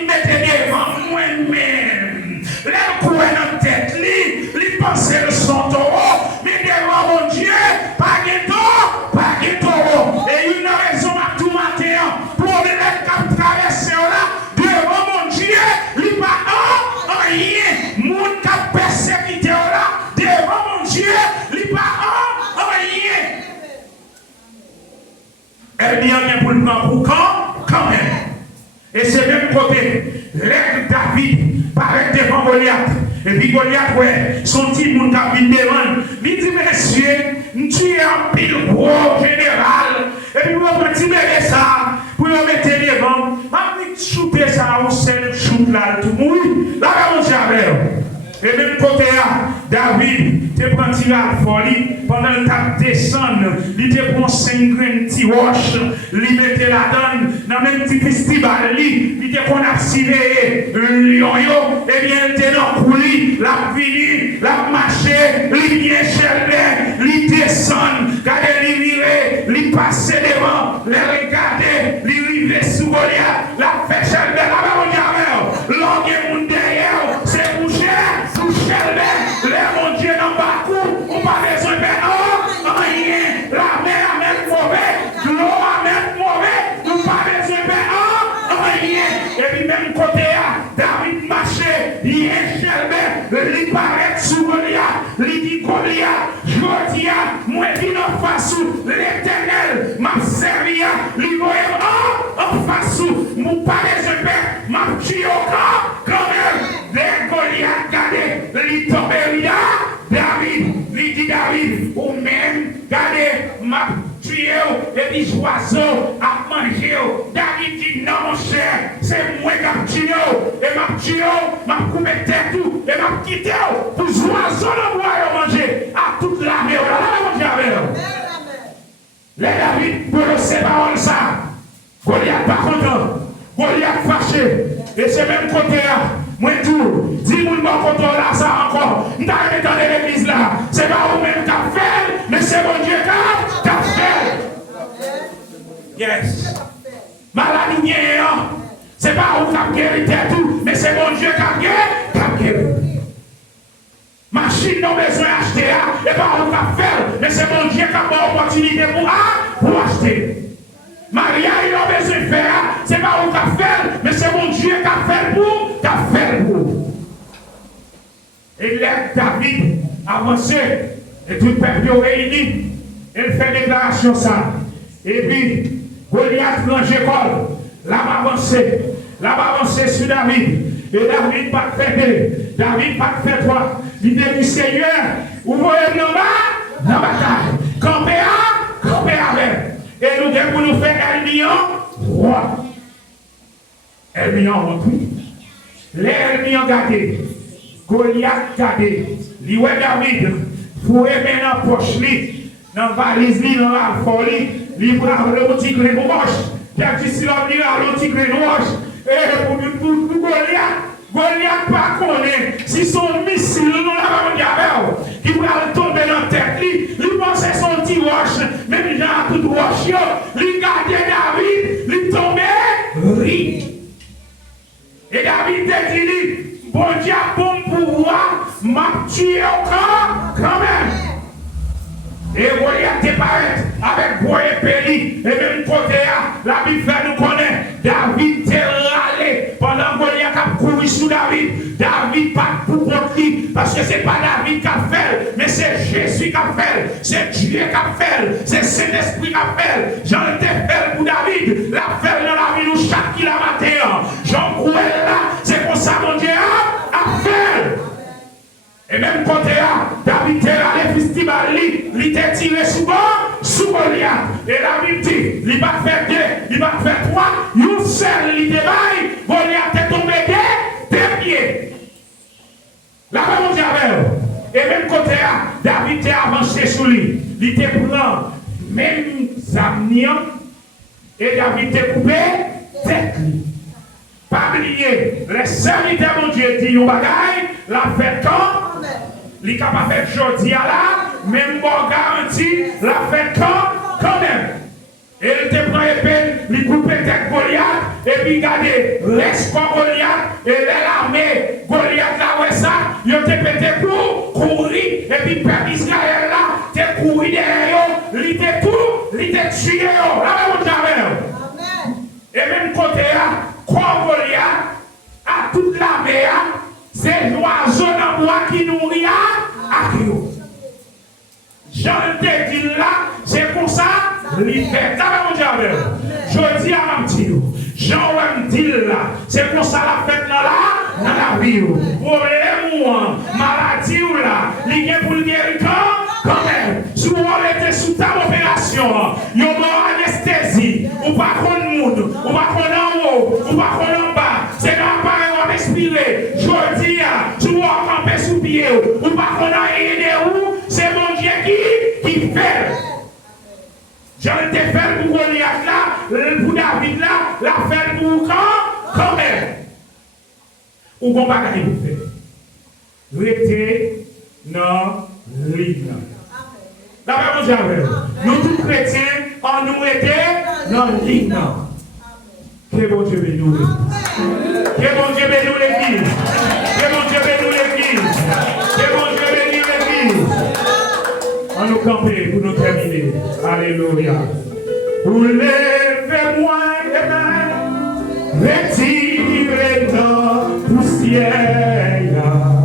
il mettait devant moi-même. Les coups dans la tête, il pensait le son taureau, mais devant mon Dieu, pas de taureau, pas de taureau. Et une raison à tout matin, problème qui traverse là, devant mon Dieu, il n'y a pas rien. Moun qui a persécuté là, devant mon Dieu, il n'y a pas rien. Elle dit rien pour le prendre pour quand même. Et c'est même côté, l'aigle David paraît devant Goliath. Et puis Goliath, ouais, son petit monde qui vient devant. Il dit, messieurs, tu es un pile gros général. Et puis vous petit ça, pour le mettre devant. Vous shooter ça au seul shoot là, tout le monde. Là, on j'avais. Et même côté là, David, tu prends tirage folie, pendant le temps de descendre, il te prend 5 graines de roche, il mettait la donne, dans le même petit festival, il te prend à cirer lion, et bien il te dans le coulis, la fini, la marché, il vient chercher, il descend, quand il vire, il passe devant, il regarde, il arrive sous Goliath, la fait chercher, la va l'homme derrière, c'est bouché. Mon Dieu n'a pas coup, on n'a pas besoin de rien. La mer a même mauvais, l'eau a même mauvais, on n'a pas besoin de rien. Et puis même côté, David marchait, il est il paraît sous Goliath, il dit Goliath, je dis, moi qui n'en face l'éternel, m'a servi, il voyait en face, mon palais de paix, m'a tué au corps, quand même. Les Goliath, regardez, il tombe là, David, il dit David, ou même, regardez, m'a tué, et puis oiseaux à manger. David dit non, mon cher, c'est moi qui m'a tué, et m'a coupé tête tout, et m'a quitté, pour les oiseaux de bois manger, à toute l'armée, là, manger avec eux. Les David, pour ces paroles, ça, Goliath pas content, Goliath fâché, et c'est même côté là. Moi tout, dis-moi mon contrôle là, ça encore. Nous t'avons dans l'église là. C'est pas vous-même qui a fait, mais c'est mon Dieu qui a fait. Yes. Maladie bien, c'est pas vous qui a guéri tout, mais c'est mon Dieu qui a guéri. Machine n'a besoin d'acheter, et pas vous qui a fait, mais c'est mon Dieu qui a pas l'opportunité pour acheter. Maria, il a besoin de faire, c'est pas vous qui a fait, mais c'est mon Dieu qui a fait pour. Et là, David avance, et tout le peuple réuni, il fait déclaration ça. Et puis, Goliath prend Jacob, là va avancer sur David. Et David pas fait David pas fait toi. Il dit Seigneur, vous voyez dans la bataille, camper avec. Et nous devons nous faire Hermion roi. Hermion repris. Les Hermion gardés. Goliath gardé. Lui David, pour aimer dans la poche, dans la valise, dans la folie, il prend le petit grain roche. Car si l'on dit le petit grain roche, et pour Goliath pas connaît. Si son missile, nous l'avons dit, qui va tomber dans la tête, il pensait son petit roche, même dans toute roche, il gardait David, il tombait, et David dit, bon Dieu, bon pouvoir, m'a tué au corps, quand même. Et Goliath déparait avec bois et péli. Et même côté, la Bible fait nous connaître. David t'est râlé pendant Goliath a couru sous David. David pas pour contre lui. Parce que ce n'est pas David qui a fait, mais c'est Jésus qui a fait. C'est Dieu qui a fait. C'est Saint-Esprit qui a fait. J'en ai fait pour David. La fait dans la vie, nous chaque qui l'a maté. Jean Crouel là, c'est pour ça mon Dieu a fait. Et même côté là, David était allé festival, il était tiré sous Goliath. Et David dit, il va faire deux, il va faire trois, il seul, il débaille, Goliath est tombé des pieds. Là, on dit avec. Et même côté là, David était avancé sur lui. Il était pris même Zamnian, et David était coupé tête. Pas oublier, les serviteurs de Dieu disent, on bagaille, la fête quand? Il est capable de faire aujourd'hui là, même bon garantie, la fête quand même. Et il te prend épée, il coupe tête Goliath, et puis regardez, reste quoi Goliath, et l'armée, Goliath là, ouais ça, il te pété pour courir, et puis peuple Israël là, te courir derrière eux, il te tout, il te tué, là, vous avez. Et même côté là, quoi Goliath, à toute l'armée, c'est l'oiseau dans bois qui nourrit à qui. Jean te dit là, c'est pour ça, l'hiver. Je dis à ma petite, Jean me dit là, c'est pour ça la fête dans la vie. Problème ou maladie ou là, il y a pour le guérir quand même. Si vous êtes sous ta opération, il y a une anesthésie, ou pas qu'on monde, ou pas qu'on en haut, ou pas qu'on en bas, c'est dans l'appareil on respirer. Je dis, si vous campez sous pied, ou pas qu'on a aidé où, c'est mon Dieu qui fait. J'en ai fait pour Goliath là, pour David là, la fait pour quand même. Ou qu'on va gagner pour faire. Restez dans l'île. D'après mon Dieu, nous tous chrétiens, en nous était dans l'île. Que bon Dieu bénisse. Que bon Dieu bénisse l'église. Que bon Dieu bénisse l'église. Que bon Dieu bénisse l'église. On nous camper pour nous terminer. Alléluia. Pour lever moi et mains, retirer nos poussières,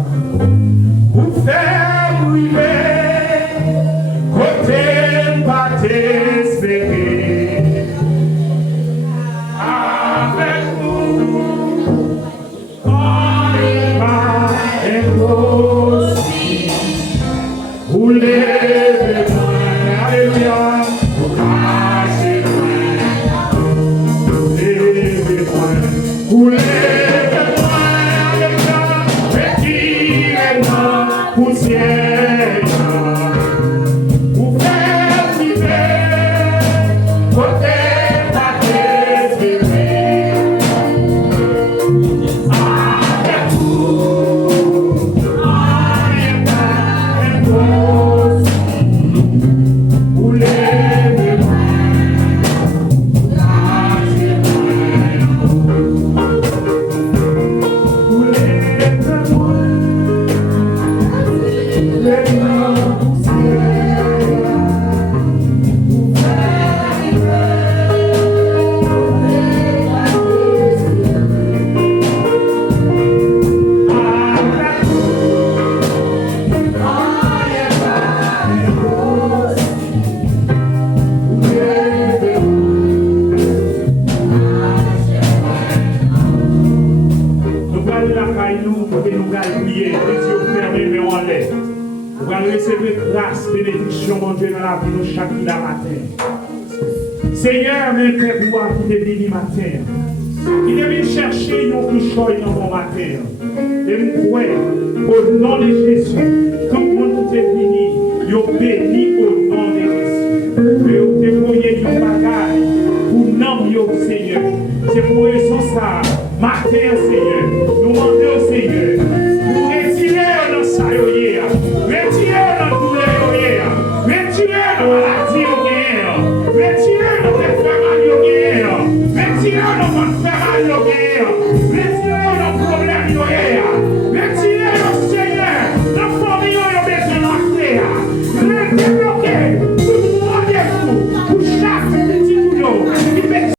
pour faire brûler, côté pas t'espérer. Avec nous, on est pas impossible. Pour lever moi, alléluia. Seigneur, même Père, toi qui t'es béni matin, qui est venu chercher nos clichots dans mon matin. Et nous croyons au nom de Jésus, tout le monde qui t'est béni, il béni au nom de Jésus. Et vous déployez du bagage pour nom Seigneur. C'est pour raison ça, matin, Seigneur, nous demandons au Seigneur, pour retirer dans ça, retirer dans douleur, retirer dans la